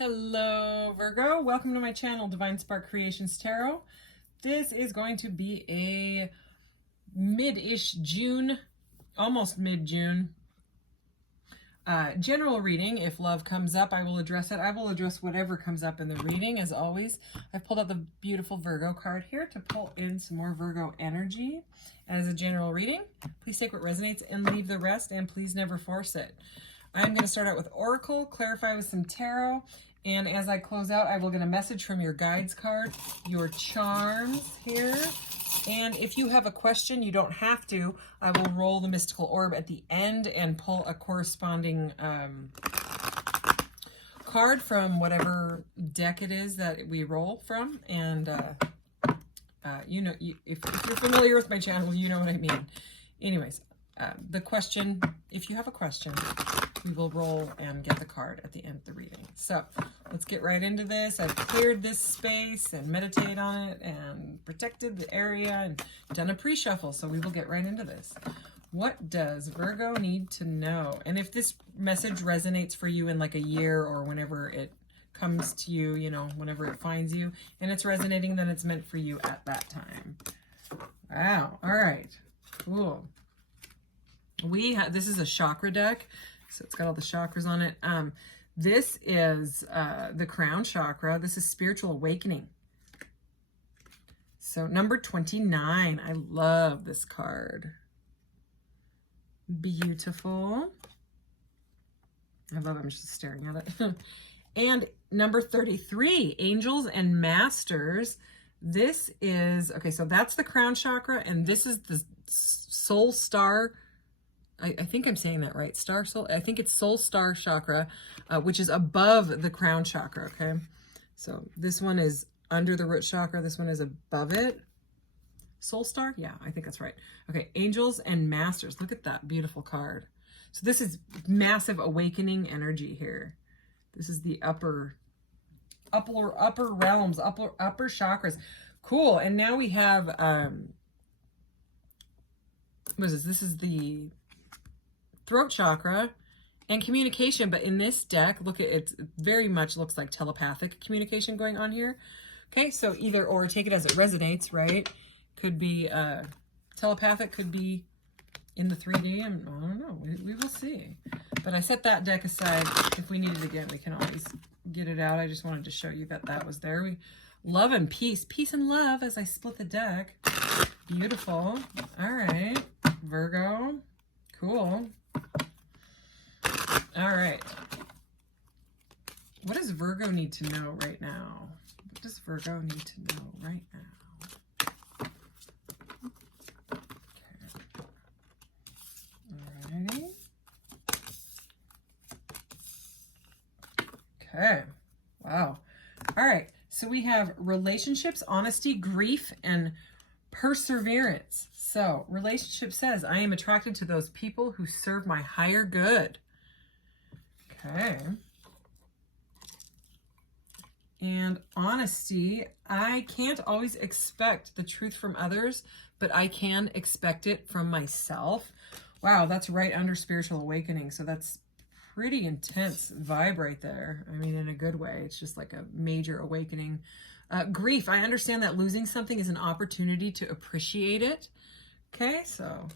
Hello Virgo, welcome to my channel Divine Spark Creations Tarot. This is going to be a mid-ish June, almost mid-June general reading. If love comes up, I will address it. I will address whatever comes up in the reading. As always, I've pulled out the beautiful Virgo card here to pull in some more Virgo energy as a general reading. Please take what resonates and leave the rest, and please never force it. I'm going to start out with Oracle, clarify with some Tarot, and as I close out, I will get a message from your guides card, your charms here. And if you have a question, you don't have to. I will roll the mystical orb at the end and pull a corresponding card from whatever deck it is that we roll from. And you know, if you're familiar with my channel, you know what I mean. Anyways, the question, if you have a question, we will roll and get the card at the end of the reading. So let's get right into this. I've cleared this space and meditated on it and protected the area and done a pre-shuffle. So we will get right into this. What does Virgo need to know? And if this message resonates for you in like a year or whenever it comes to you, you know, whenever it finds you and it's resonating, then it's meant for you at that time. Wow. All right. Cool. This is a chakra deck. So it's got all the chakras on it. This is the crown chakra. This is spiritual awakening. So number 29. I love this card. Beautiful. I love it. I'm just staring at it. And number 33, angels and masters. This is, okay, so that's the crown chakra, and this is the soul star. I think I'm saying that right. Star soul. I think it's soul star chakra, which is above the crown chakra. Okay. So this one is under the root chakra. This one is above it. Soul star. Yeah, I think that's right. Okay. Angels and masters. Look at that beautiful card. So this is massive awakening energy here. This is the upper realms, upper chakras. Cool. And now we have, what is this? This is the throat chakra and communication, but in this deck, look at it, very much looks like telepathic communication going on here. Okay, so either or, take it as it resonates, right? Could be telepathic, could be in the 3D. I don't know, we will see. But I set that deck aside. If we need it again, we can always get it out. I just wanted to show you that that was there. Love and peace and love as I split the deck. Beautiful. All right, Virgo, cool. All right. What does Virgo need to know right now? What does Virgo need to know right now? Okay. Alrighty. Okay. Wow. All right. So we have relationships, honesty, grief, and perseverance. So relationship says, I am attracted to those people who serve my higher good. Okay. And honesty, I can't always expect the truth from others, but I can expect it from myself. Wow, that's right under spiritual awakening. So that's pretty intense vibe right there. I mean, in a good way. It's just like a major awakening. Grief, I understand that losing something is an opportunity to appreciate it. Okay, so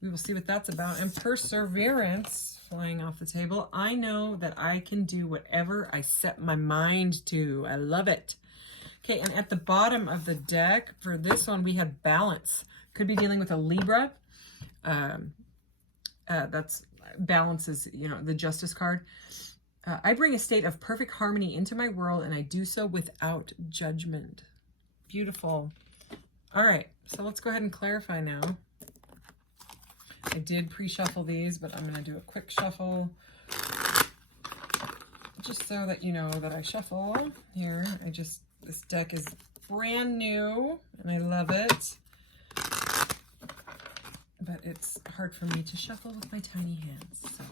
we will see what that's about. And perseverance, flying off the table. I know that I can do whatever I set my mind to. I love it. Okay, and at the bottom of the deck, for this one, we had balance. Could be dealing with a Libra. That's balance is, you know, the justice card. I bring a state of perfect harmony into my world, and I do so without judgment. Beautiful. All right, so let's go ahead and clarify now. I did pre-shuffle these, but I'm going to do a quick shuffle just so that you know that I shuffle here. This deck is brand new and I love it, but it's hard for me to shuffle with my tiny hands. So,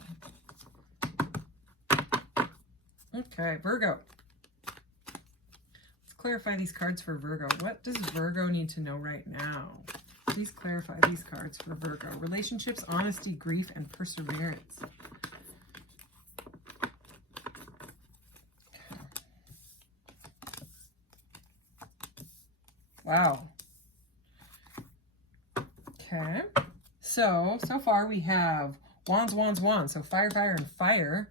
okay, Virgo. Let's clarify these cards for Virgo. What does Virgo need to know right now? Please clarify these cards for Virgo. Relationships, honesty, grief, and perseverance. Wow. Okay. So far we have Wands, Wands, Wands. So fire, fire, and fire.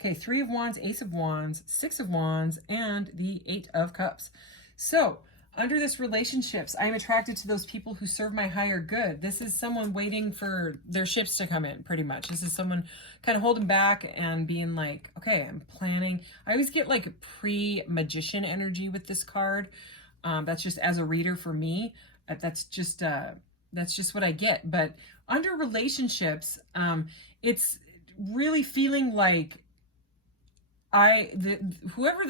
Okay, 3 of Wands, Ace of Wands, 6 of Wands, and the 8 of Cups. So, under this relationships, I'm attracted to those people who serve my higher good. This is someone waiting for their ships to come in, pretty much. This is someone kind of holding back and being like, okay, I'm planning. I always get like pre-magician energy with this card. That's just as a reader for me. That's just what I get. But under relationships, it's really feeling like whoever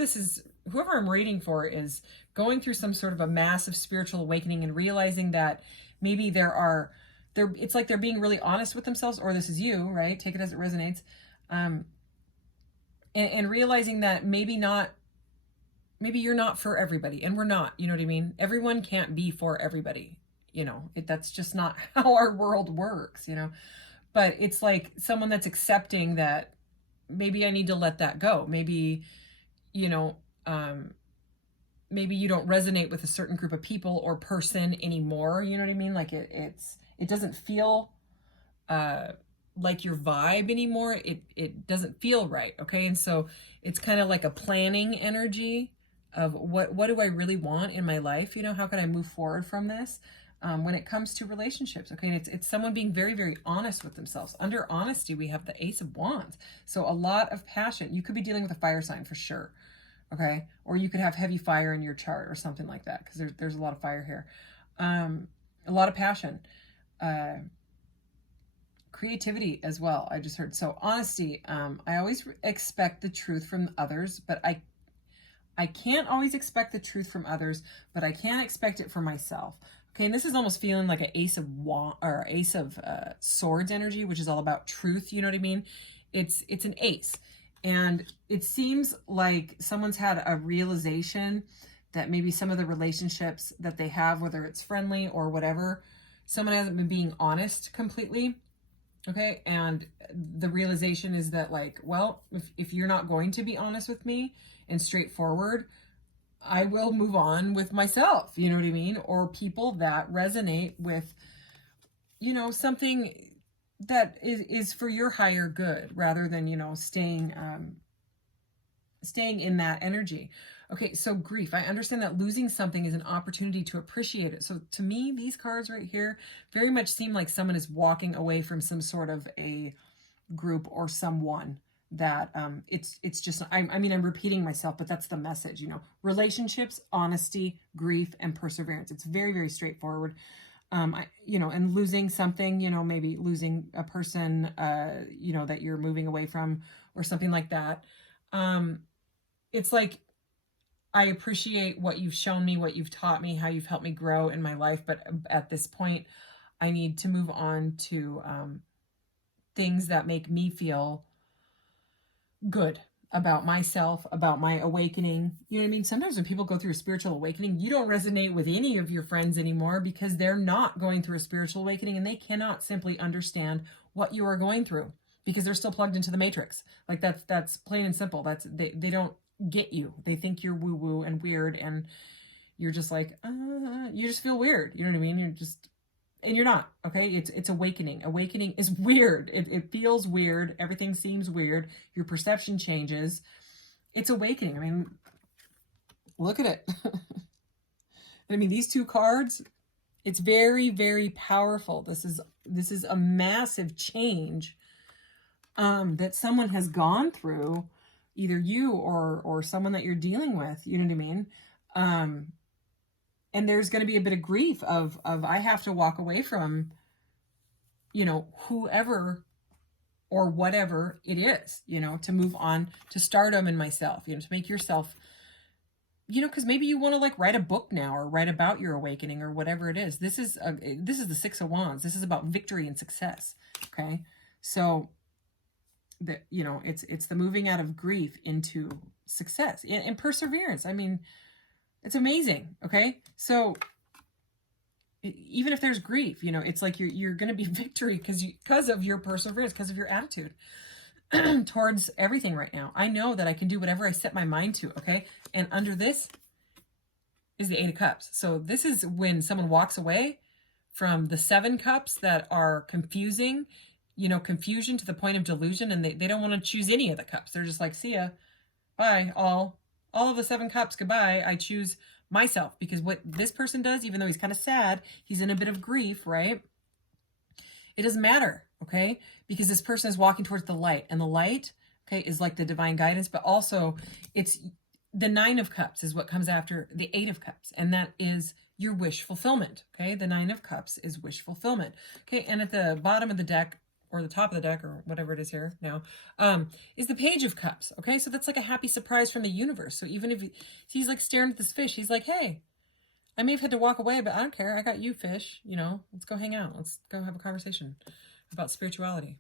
I'm reading for is going through some sort of a massive spiritual awakening and realizing that maybe it's like they're being really honest with themselves, or this is you, right? Take it as it resonates. And realizing that maybe you're not for everybody, and we're not, you know what I mean? Everyone can't be for everybody, you know, that's just not how our world works, you know? But it's like someone that's accepting that maybe I need to let that go. Maybe, you know, maybe you don't resonate with a certain group of people or person anymore. You know what I mean? Like it doesn't feel like your vibe anymore. It doesn't feel right. Okay. And so it's kind of like a planning energy of what do I really want in my life? You know, how can I move forward from this? When it comes to relationships, okay, and it's someone being very, very honest with themselves. Under honesty, we have the Ace of Wands. So a lot of passion. You could be dealing with a fire sign for sure, okay? Or you could have heavy fire in your chart or something like that, because there's a lot of fire here. A lot of passion. Creativity as well, I just heard. So honesty, I always expect the truth from others, but I can't always expect the truth from others, but I can expect it for myself. Okay, and this is almost feeling like an Ace of Swords energy, which is all about truth. You know what I mean? It's an ace, and it seems like someone's had a realization that maybe some of the relationships that they have, whether it's friendly or whatever, someone hasn't been being honest completely. Okay, and the realization is that, like, well, if you're not going to be honest with me and straightforward, I will move on with myself, you know what I mean? Or people that resonate with, you know, something that is for your higher good, rather than, you know, staying in that energy. Okay, so grief. I understand that losing something is an opportunity to appreciate it. So to me, these cards right here very much seem like someone is walking away from some sort of a group or someone that it's just, I mean, I'm repeating myself, but that's the message, you know. Relationships, honesty, grief, and perseverance. It's very, very straightforward. You know, and losing something, you know, maybe losing a person, you know, that you're moving away from or something like that. It's like, I appreciate what you've shown me, what you've taught me, how you've helped me grow in my life. But at this point, I need to move on to things that make me feel good about myself, about my awakening. You know what I mean? Sometimes when people go through a spiritual awakening, you don't resonate with any of your friends anymore because they're not going through a spiritual awakening, and they cannot simply understand what you are going through because they're still plugged into the matrix. Like that's plain and simple. They don't get you. They think you're woo woo and weird, and you're just like, you just feel weird. You know what I mean? And you're not, okay? It's awakening. Awakening is weird. It feels weird. Everything seems weird. Your perception changes. It's awakening. I mean, look at it. I mean, these two cards, it's very, very powerful. This is a massive change that someone has gone through, either you or someone that you're dealing with, you know what I mean? And there's going to be a bit of grief of I have to walk away from, you know, whoever or whatever it is, you know, to move on to stardom in myself, you know, to make yourself, you know, because maybe you want to like write a book now or write about your awakening or whatever it is. This is the Six of Wands. This is about victory and success. Okay. So that, you know, it's the moving out of grief into success and perseverance. I mean, it's amazing. Okay. So even if there's grief, you know, it's like you're going to be victory because of your perseverance, because of your attitude towards everything right now. I know that I can do whatever I set my mind to. Okay. And under this, is the Eight of Cups. So this is when someone walks away from the Seven Cups that are confusing, you know, confusion to the point of delusion, and they don't want to choose any of the cups. They're just like, see ya, bye, all of the Seven Cups, goodbye. I choose myself, because what this person does, even though he's kind of sad, he's in a bit of grief, right? It doesn't matter, okay? Because this person is walking towards the light, and the light, okay, is like the divine guidance, but also it's the Nine of Cups is what comes after the Eight of Cups, and that is your wish fulfillment, okay? The Nine of Cups is wish fulfillment, okay? And at the bottom of the deck, or the top of the deck, or whatever it is here now, is the Page of Cups, okay? So that's like a happy surprise from the universe. So even if he's like staring at this fish, he's like, hey, I may have had to walk away, but I don't care. I got you, fish, you know, let's go hang out. Let's go have a conversation about spirituality.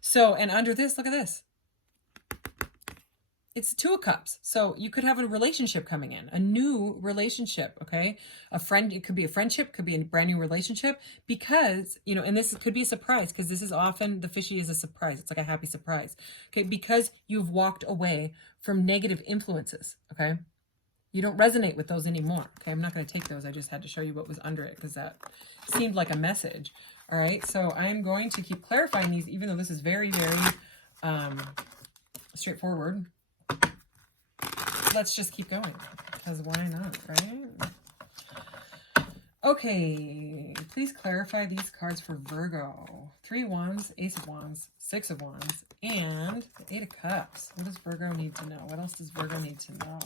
So, and under this, look at this. It's the Two of Cups. So you could have a relationship coming in, a new relationship, okay? A friend, it could be a friendship, could be a brand new relationship, because, you know, and this could be a surprise, because this is often, the fishy is a surprise. It's like a happy surprise, okay? Because you've walked away from negative influences, okay? You don't resonate with those anymore, okay? I'm not going to take those. I just had to show you what was under it, because that seemed like a message, all right? So I'm going to keep clarifying these, even though this is very, very straightforward. Let's just keep going, because why not, right? Okay, please clarify these cards for Virgo. Three of Wands, Ace of Wands, Six of Wands, and the Eight of Cups. What does Virgo need to know? What else does Virgo need to know?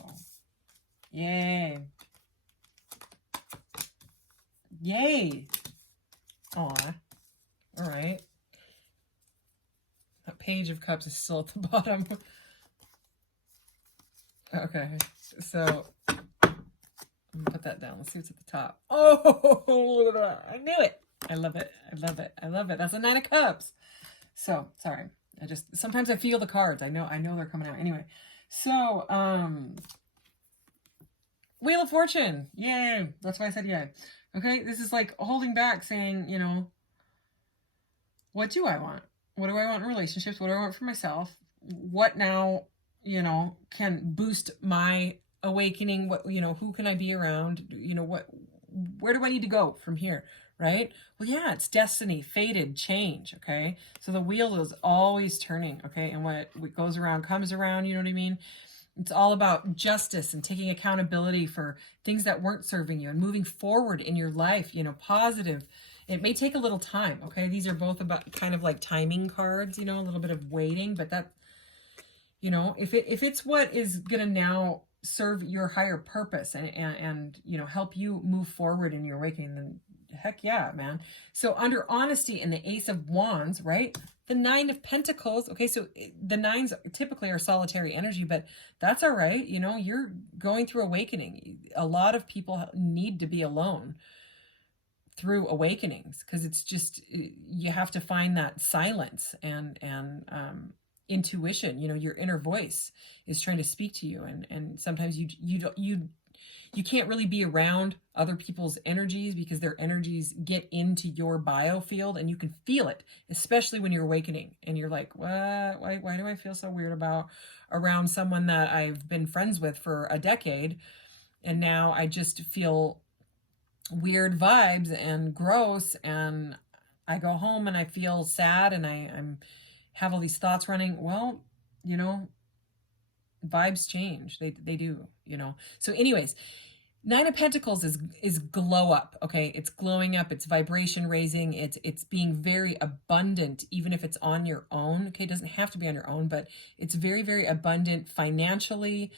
Yay. Yay. Aw. All right. That Page of Cups is still at the bottom. Okay, so I'm gonna put that down. Let's see what's at the top. Oh, look at that. I knew it. I love it. I love it. I love it. That's a Nine of Cups. So, sorry. Sometimes I feel the cards. I know they're coming out. Anyway, so, Wheel of Fortune. Yay. That's why I said yay. Okay, this is like holding back, saying, you know, what do I want? What do I want in relationships? What do I want for myself? What now, you know, can boost my awakening? What, you know, who can I be around? You know, where do I need to go from here? Right? Well, yeah, it's destiny, fated, change. Okay. So the wheel is always turning. Okay. And what goes around comes around. You know what I mean? It's all about justice and taking accountability for things that weren't serving you and moving forward in your life, you know, positive. It may take a little time. Okay. These are both about kind of like timing cards, you know, a little bit of waiting, but that, you know, if it's what is going to now serve your higher purpose and, you know, help you move forward in your awakening, then heck yeah, man. So under honesty and the Ace of Wands, right? The Nine of Pentacles. Okay. So the nines typically are solitary energy, but that's all right. You know, you're going through awakening. A lot of people need to be alone through awakenings, because it's just, you have to find that silence and intuition. You know, your inner voice is trying to speak to you, and sometimes you can't really be around other people's energies, because their energies get into your biofield and you can feel it, especially when you're awakening and you're like, what? Why do I feel so weird around someone that I've been friends with for a decade, and now I just feel weird vibes and gross, and I go home and I feel sad, and I'm have all these thoughts running. Well, you know, vibes change. They do, you know. So anyways, Nine of Pentacles is glow up, okay? It's glowing up, it's vibration raising, it's being very abundant, even if it's on your own, okay? It doesn't have to be on your own, but it's very, very abundant financially.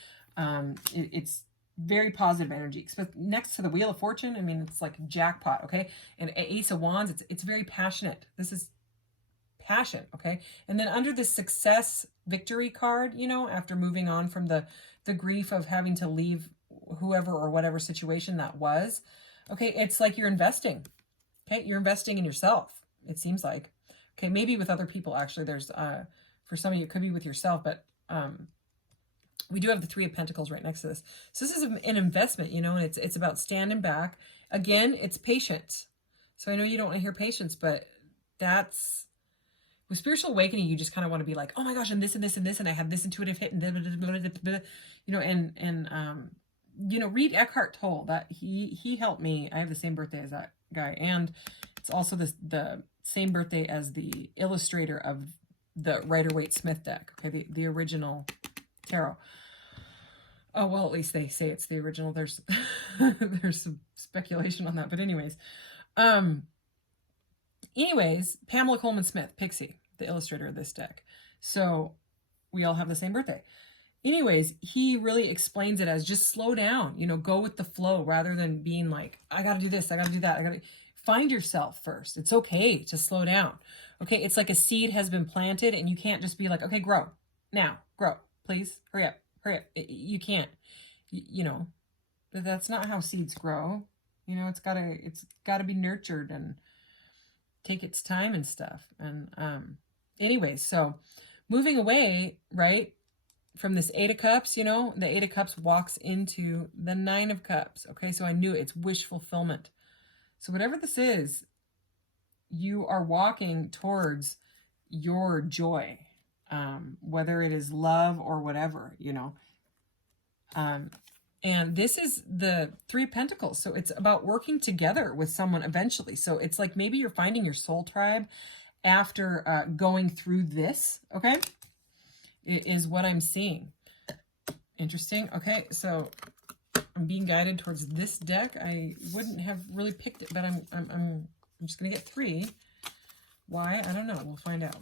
It's very positive energy. Next to the Wheel of Fortune, I mean, it's like jackpot, okay? And Ace of Wands, it's very passionate. This is passion, okay? And then under the Success Victory card, you know, after moving on from the grief of having to leave whoever or whatever situation that was, okay, it's like you're investing, okay? You're investing in yourself, it seems like, okay? Maybe with other people, actually. There's, for some of you, it could be with yourself, but we do have the Three of Pentacles right next to this. So this is an investment, you know, and it's about standing back. Again, it's patience. So I know you don't want to hear patience, but that's, with spiritual awakening, you just kind of want to be like, oh my gosh, and this and this and this, and I have this intuitive hit, and blah, blah, blah, blah, blah, you know, and read Eckhart Tolle. That he helped me. I have the same birthday as that guy, and it's also the same birthday as the illustrator of the Rider-Waite-Smith deck. Okay, the original tarot. Oh, well, at least they say it's the original. There's there's some speculation on that, but anyways, Pamela Coleman Smith, Pixie, the illustrator of this deck. So we all have the same birthday. Anyways, he really explains it as just slow down, go with the flow rather than being like, I got to do this, I got to do that. I got to find yourself first. It's okay to slow down. Okay. It's like a seed has been planted and you can't just be like, okay, grow now, grow, please hurry up. You can't, that's not how seeds grow. It's gotta be nurtured and take its time and stuff. And, anyways, so moving away, right, from this 8 of Cups, the 8 of Cups walks into the 9 of Cups. Okay, so I knew it's wish fulfillment. So whatever this is, you are walking towards your joy, whether it is love or whatever, and this is the 3 of Pentacles. So it's about working together with someone eventually. So it's like maybe you're finding your soul tribe after going through this, okay? It is what I'm seeing. Interesting. Okay, so I'm being guided towards this deck. I wouldn't have really picked it, but I'm just gonna get 3. Why? I don't know. We'll find out.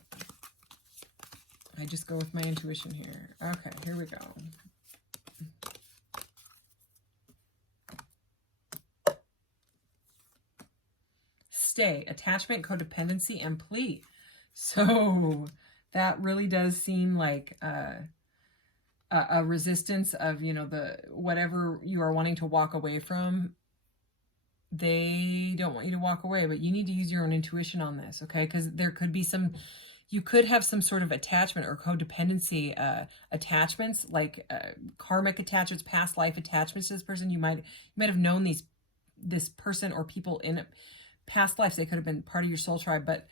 I just go with my intuition here. Okay, here we go. Stay, attachment, codependency, and plea. So that really does seem like a resistance of, the whatever you are wanting to walk away from. They don't want you to walk away, but you need to use your own intuition on this, okay? Because there could be you could have some sort of attachment or codependency attachments, like karmic attachments, past life attachments to this person. You might have known this person or people in past lives. They could have been part of your soul tribe, but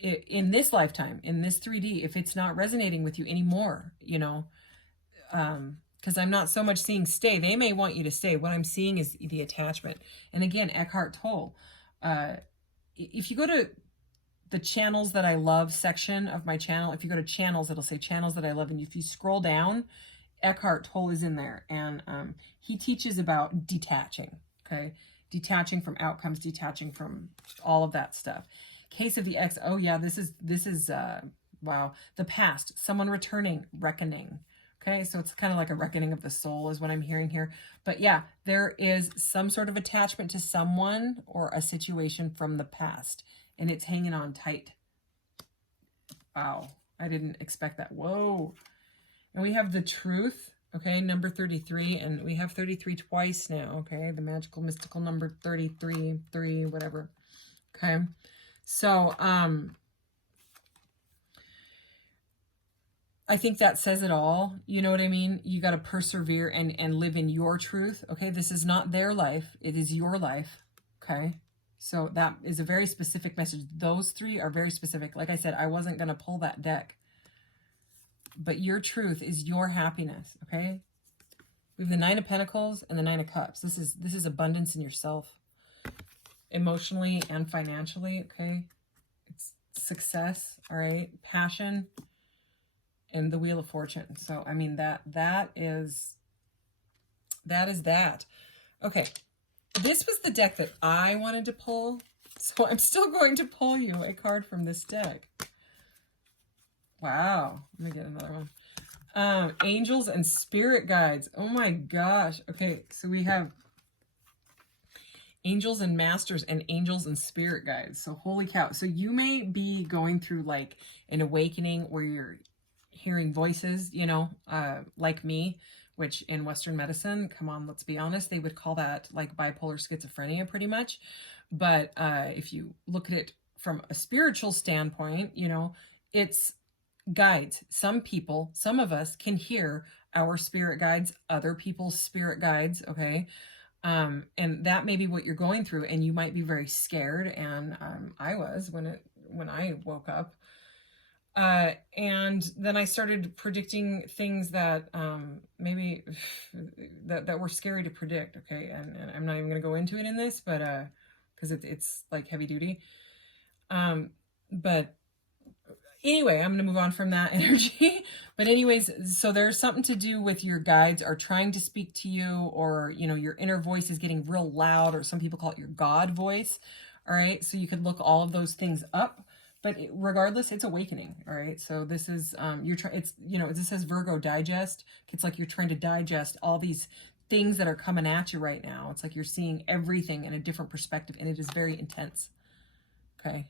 in this lifetime, in this 3D, if it's not resonating with you anymore, because I'm not so much seeing stay. They may want you to stay. What I'm seeing is the attachment. And again, Eckhart Tolle. If you go to the channels that I love section of my channel, if you go to channels, it'll say channels that I love. And if you scroll down, Eckhart Tolle is in there. And he teaches about detaching, okay? Detaching from outcomes, detaching from all of that stuff. Case of the X. Oh yeah, this is wow. The past, someone returning, reckoning. Okay, so it's kind of like a reckoning of the soul is what I'm hearing here. But yeah, there is some sort of attachment to someone or a situation from the past, and it's hanging on tight. Wow, I didn't expect that. Whoa. And we have the truth, okay, number 33, and we have 33 twice now, okay, the magical, mystical number 33, 3, whatever. Okay, so, I think that says it all. You know what I mean? You got to persevere and live in your truth. Okay. This is not their life. It is your life. Okay. So that is a very specific message. Those 3 are very specific. Like I said, I wasn't going to pull that deck, but your truth is your happiness. Okay. We have the 9 of Pentacles and the 9 of Cups. This is abundance in yourself, emotionally and financially. Okay. It's success. All right. Passion. And the Wheel of Fortune. So, I mean, that is that. Okay. This was the deck that I wanted to pull. So I'm still going to pull you a card from this deck. Wow. Let me get another one. Angels and spirit guides. Oh my gosh. Okay. So we have angels and masters and angels and spirit guides. So holy cow. So you may be going through like an awakening where you're hearing voices, like me, which in Western medicine, come on, let's be honest, they would call that like bipolar schizophrenia pretty much. But if you look at it from a spiritual standpoint, it's guides. Some of us can hear our spirit guides, other people's spirit guides, okay? And that may be what you're going through, and you might be very scared, and I was when I woke up. And then I started predicting things that maybe that were scary to predict. Okay, and I'm not even going to go into it in this, but because it's like heavy duty. But anyway, I'm going to move on from that energy. But anyways, so there's something to do with your guides are trying to speak to you, or, you know, your inner voice is getting real loud, or some people call it your God voice. All right. So you could look all of those things up, but regardless, it's awakening. All right. So this is, it's, you know, this says Virgo digest. It's like you're trying to digest all these things that are coming at you right now. It's like you're seeing everything in a different perspective, and it is very intense. Okay.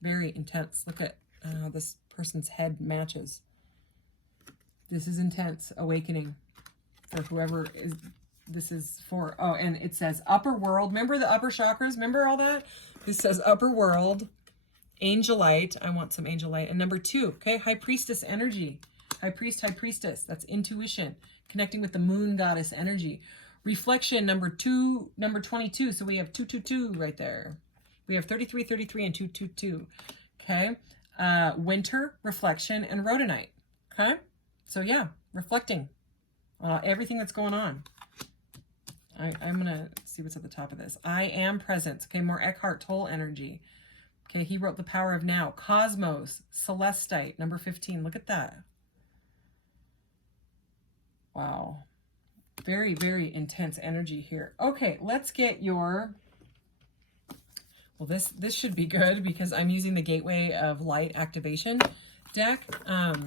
Very intense. Look at this person's head matches. This is intense awakening for whoever is this is for. Oh, and it says upper world. Remember the upper chakras? Remember all that? This says upper world, angel light. I want some angel light. And number 2, okay, high priestess energy. High priest, high priestess. That's intuition, connecting with the moon goddess energy. Reflection, number 2, number 22. So we have 222 right there. We have 33, 33, and 222. Okay. Winter, reflection, and rhodonite. Okay. So yeah, reflecting everything that's going on. I'm going to see what's at the top of this. I am presence. Okay. More Eckhart Tolle energy. Okay. He wrote The Power of Now. Cosmos, celestite, number 15. Look at that. Wow. Very, very intense energy here. Okay. Let's get your... Well, this should be good because I'm using the Gateway of Light Activation deck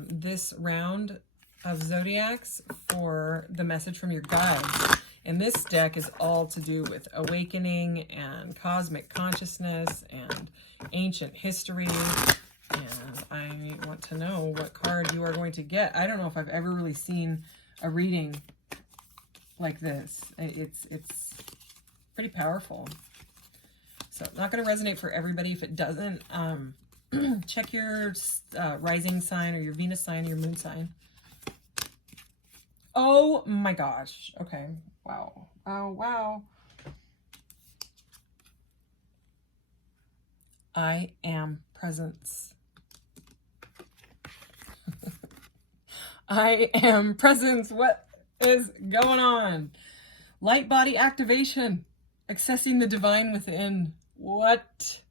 this round of zodiacs for the message from your guides. And this deck is all to do with awakening and cosmic consciousness and ancient history. And I want to know what card you are going to get. I don't know if I've ever really seen a reading like this. It's pretty powerful. So not going to resonate for everybody. If it doesn't, check your rising sign or your Venus sign or your moon sign. Oh my gosh. Okay. Wow. Oh, wow. I am presence. I am presence. What is going on? Light body activation. Accessing the divine within. What?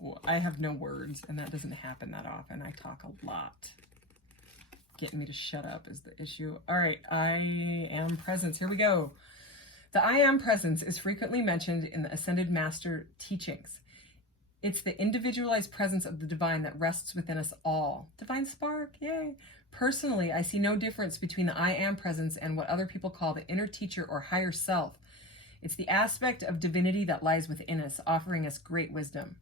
Well, I have no words, and that doesn't happen that often. I talk a lot. Getting me to shut up is the issue. All right, I am presence. Here we go. The I am presence is frequently mentioned in the Ascended Master teachings. It's the individualized presence of the divine that rests within us all. Divine spark, yay. Personally, I see no difference between the I am presence and what other people call the inner teacher or higher self. It's the aspect of divinity that lies within us, offering us great wisdom.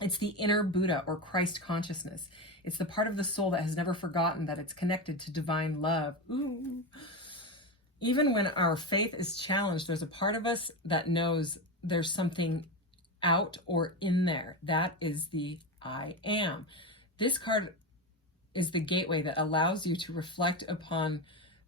It's the inner Buddha or Christ consciousness. It's the part of the soul that has never forgotten that it's connected to divine love. Ooh. Even when our faith is challenged, there's a part of us that knows there's something out or in there. That is the I am. This card is the gateway that allows you to reflect upon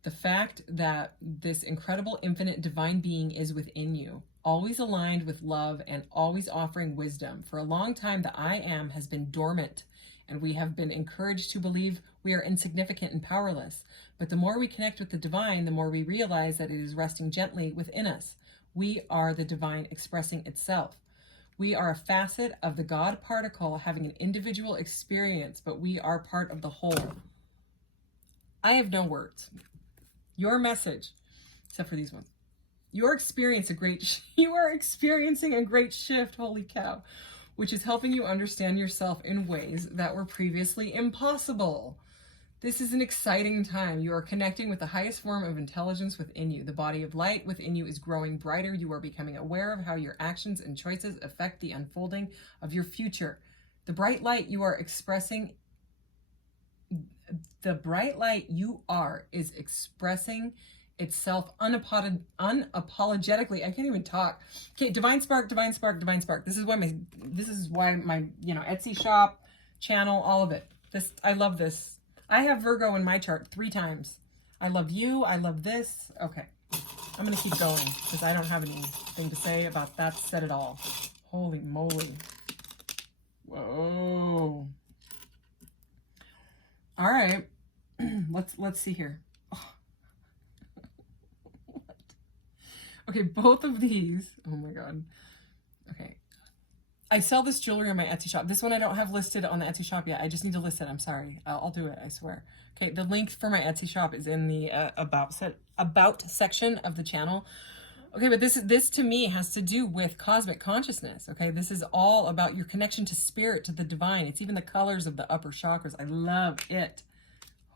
the fact that this incredible infinite divine being is within you, always aligned with love and always offering wisdom. For a long time, the I am has been dormant, and we have been encouraged to believe we are insignificant and powerless. But the more we connect with the divine, the more we realize that it is resting gently within us. We are the divine expressing itself. We are a facet of the God particle having an individual experience, but we are part of the whole. I have no words. Your message, except for these ones. You are experiencing a great shift, holy cow, which is helping you understand yourself in ways that were previously impossible. This is an exciting time. You are connecting with the highest form of intelligence within you. The body of light within you is growing brighter. You are becoming aware of how your actions and choices affect the unfolding of your future. The bright light you are expressing, the bright light you are is expressing itself unapologetically. I can't even talk. Okay, divine spark, divine spark, divine spark. This is why my Etsy shop, channel, all of it. I love this. I have Virgo in my chart 3 times. I love you. I love this. Okay. I'm going to keep going because I don't have anything to say about that said it all. Holy moly. Whoa. All right. Let's see here. Oh. Okay, both of these. Oh my God. Okay. I sell this jewelry on my Etsy shop. This one I don't have listed on the Etsy shop yet. I just need to list it. I'm sorry. I'll do it. I swear. Okay, the link for my Etsy shop is in the about section of the channel. Okay, but this to me has to do with cosmic consciousness. Okay, this is all about your connection to spirit, to the divine. It's even the colors of the upper chakras. I love it.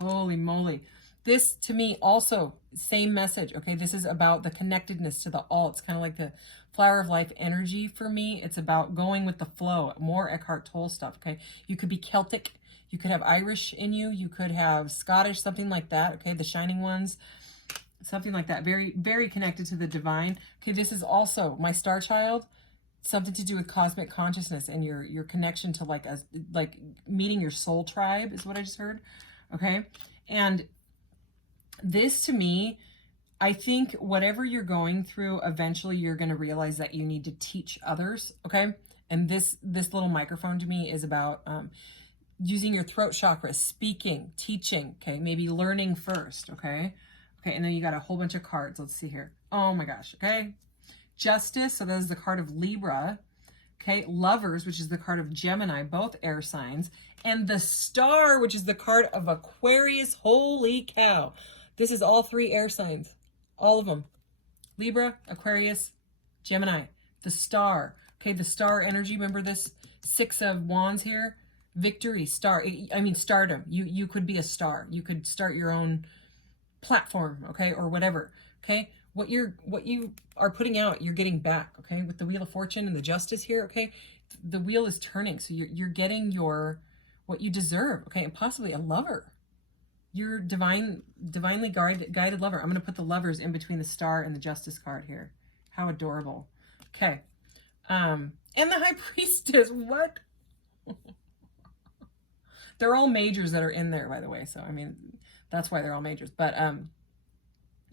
Holy moly. This to me also same message. Okay, this is about the connectedness to the all. It's kind of like the flower of life energy for me. It's about going with the flow. More Eckhart Tolle stuff. Okay, you could be Celtic. You could have Irish in you. You could have Scottish, something like that. Okay, the shining ones. Something like that. Very, very connected to the divine. Okay, this is also my star child. Something to do with cosmic consciousness and your connection to like meeting your soul tribe is what I just heard. Okay, and this to me, I think whatever you're going through, eventually you're going to realize that you need to teach others. Okay, and this little microphone to me is about using your throat chakra, speaking, teaching. Okay, maybe learning first. Okay. Okay, and then you got a whole bunch of cards. Let's see here. Oh my gosh, okay. Justice, so that is the card of Libra. Okay, Lovers, which is the card of Gemini, both air signs. And the Star, which is the card of Aquarius. Holy cow. This is all 3 air signs. All of them. Libra, Aquarius, Gemini. The Star. Okay, the Star energy. Remember this 6 of Wands here? Victory, star. I mean, stardom. You could be a star. You could start your own platform, okay, or whatever. Okay, what you are putting out, you're getting back. Okay, with the Wheel of Fortune and the Justice here. Okay, the wheel is turning, so you're getting what you deserve. Okay, and possibly a lover, your divinely guided lover. I'm going to put the Lovers in between the Star and the Justice card here. How adorable. Okay, and the High Priestess. What? They're all majors that are in there, by the way. So I mean, that's why they're all majors. But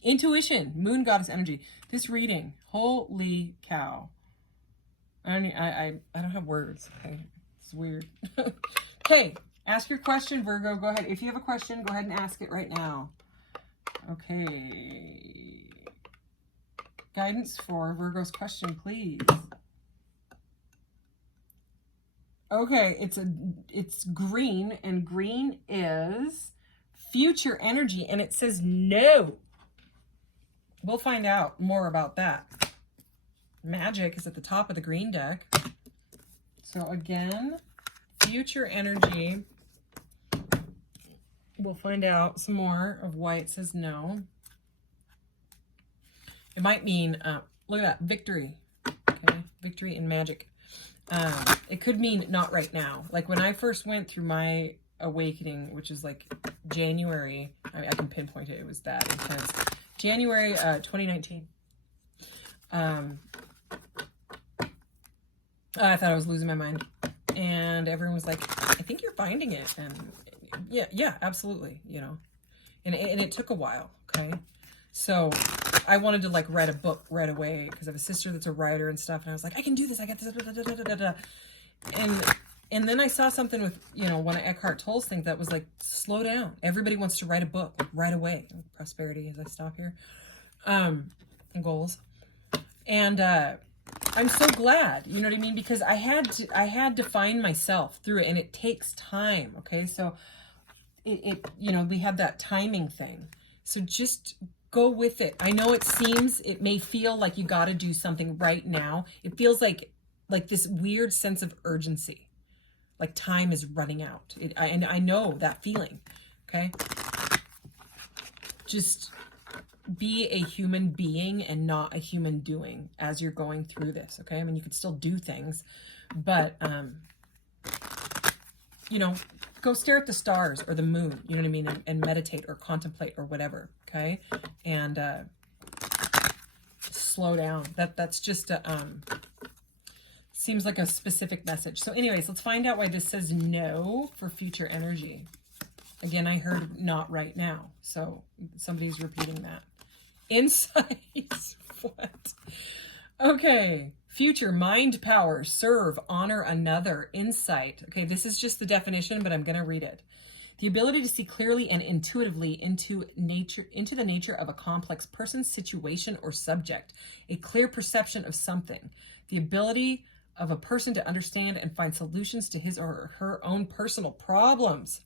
intuition, moon goddess energy. This reading, holy cow. I don't have words. Okay, it's weird. Okay, ask your question, Virgo. Go ahead. If you have a question, go ahead and ask it right now. Okay. Guidance for Virgo's question, please. Okay, it's green, and green is future energy, and it says no. We'll find out more about that. Magic is at the top of the green deck. So again, future energy. We'll find out some more of why it says no. It might mean, look at that, victory. Okay, victory in magic. It could mean not right now. Like when I first went through my awakening, which is like January, I can pinpoint it, it was that intense. January 2019. I thought I was losing my mind, and everyone was like, I think you're finding it. And yeah, absolutely, you know, and it took a while. Okay, so I wanted to like write a book right away because I have a sister that's a writer and stuff, and I was like, I can do this, I got this, and then I saw something with, you know, one of Eckhart Tolle's things that was like, slow down. Everybody wants to write a book like, right away. Prosperity as I stop here, and goals, and I'm so glad, you know what I mean, because I had to find myself through it, and it takes time. Okay, so it you know, we have that timing thing, so just go with it. I know it may feel like you got to do something right now. It feels like this weird sense of urgency, like time is running out. And I know that feeling. Okay, just be a human being and not a human doing as you're going through this. Okay, I mean, you could still do things, but you know, go stare at the stars or the moon, you know what I mean, and meditate or contemplate or whatever. Okay, and slow down. That's just seems like a specific message. So anyways, let's find out why this says no for future energy. Again, I heard not right now, so somebody's repeating that. Insights. What? Okay, Future, mind power, serve, honor another, insight. Okay, this is just the definition, but I'm going to read it. The ability to see clearly and intuitively into the nature of a complex person, situation, or subject. A clear perception of something. The ability of a person to understand and find solutions to his or her own personal problems.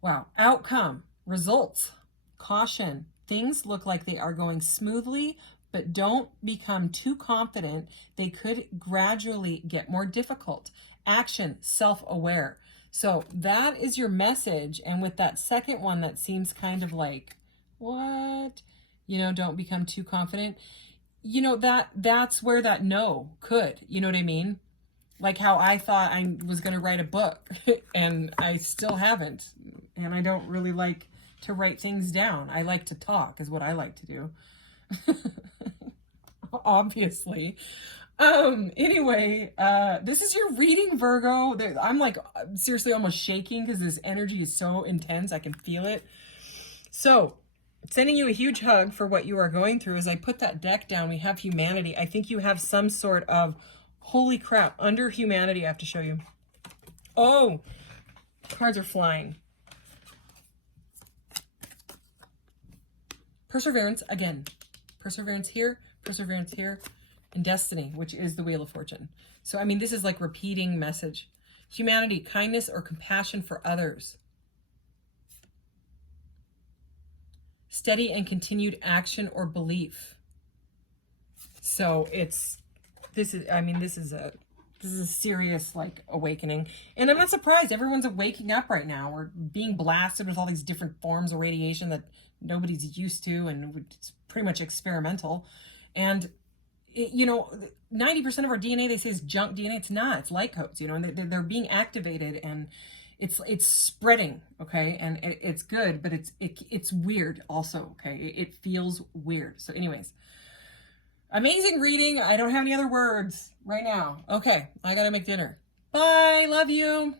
Wow. Outcome, results, caution. Things look like they are going smoothly, but don't become too confident. They could gradually get more difficult. Action, self-aware. So that is your message. And with that second one, that seems kind of like, what? You know, don't become too confident. You know, that's where that no could, you know what I mean? Like how I thought I was going to write a book and I still haven't. And I don't really like to write things down. I like to talk is what I like to do. Obviously. Anyway, this is your reading, Virgo. I'm like seriously almost shaking because this energy is so intense. I can feel it. So sending you a huge hug for what you are going through. As I put that deck down, we have humanity. I think you have some sort of, holy crap, under humanity I have to show you. Oh, cards are flying. Perseverance again. Perseverance here, and destiny, which is the Wheel of Fortune. So, I mean, this is like repeating message. Humanity, kindness or compassion for others. Steady and continued action or belief. So this is a serious like awakening. And I'm not surprised. Everyone's waking up right now. We're being blasted with all these different forms of radiation that nobody's used to, and it's pretty much experimental. And you know, 90% of our DNA, they say, is junk DNA. It's not. It's light codes, you know, and they're being activated, and it's spreading, okay? And it's good, but it's weird also, okay? It feels weird. So anyways, amazing reading. I don't have any other words right now. Okay, I gotta make dinner. Bye. Love you.